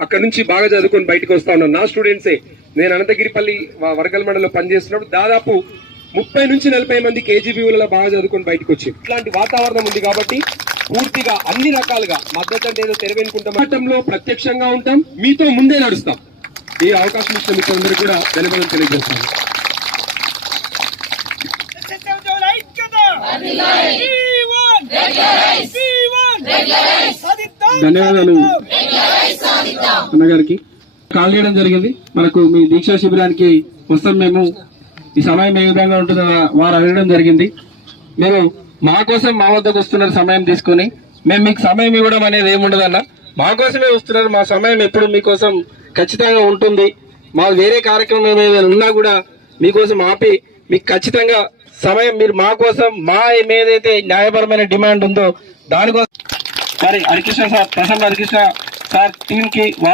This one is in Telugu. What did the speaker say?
అక్కడ నుంచి బాగా చదువుకొని బయటకు వస్తా ఉన్నాను. నా స్టూడెంట్సే నేను అనంతగిరిపల్లి వరగల్ మండలంలో పనిచేస్తున్నప్పుడు దాదాపు ముప్పై నుంచి నలభై మంది కేజీబీలలో బాగా చదువుకొని బయటకు వచ్చి ఇట్లాంటి వాతావరణం ఉంది కాబట్టి పూర్తిగా అన్ని రకాలుగా మద్దతు అంటే ఏదో తెరవేనుకుంటాం. ప్రత్యక్షంగా ఉంటాం. మీతో ముందే నడుస్తాం. ఈ అవకాశం ఇచ్చిన మీకు కూడా ధన్యవాదాలు తెలియజేస్తాను. ధన్యవాదాలు. అన్నగారికి కాల్ చేయడం జరిగింది. మనకు మీ దీక్షా శిబిరానికి వస్తాం మేము. ఈ సమయం ఏ విధంగా ఉంటుందో వారు అడగడం జరిగింది. మీరు మా కోసం మా వద్దకు వస్తున్నారు సమయం తీసుకొని. మేము మీకు సమయం ఇవ్వడం అనేది ఏముండదన్న మా కోసమే వస్తున్నారు. మా సమయం ఎప్పుడు మీకోసం ఖచ్చితంగా ఉంటుంది. మా వేరే కార్యక్రమం ఏమైనా ఉన్నా కూడా మీకోసం ఆపి మీకు ఖచ్చితంగా సమయం మీరు మా కోసం మా ఏదైతే న్యాయపరమైన డిమాండ్ ఉందో దానికోసం మరి హరికృష్ణ సార్ ప్రసన్న హరికృష్ణ कार तीन की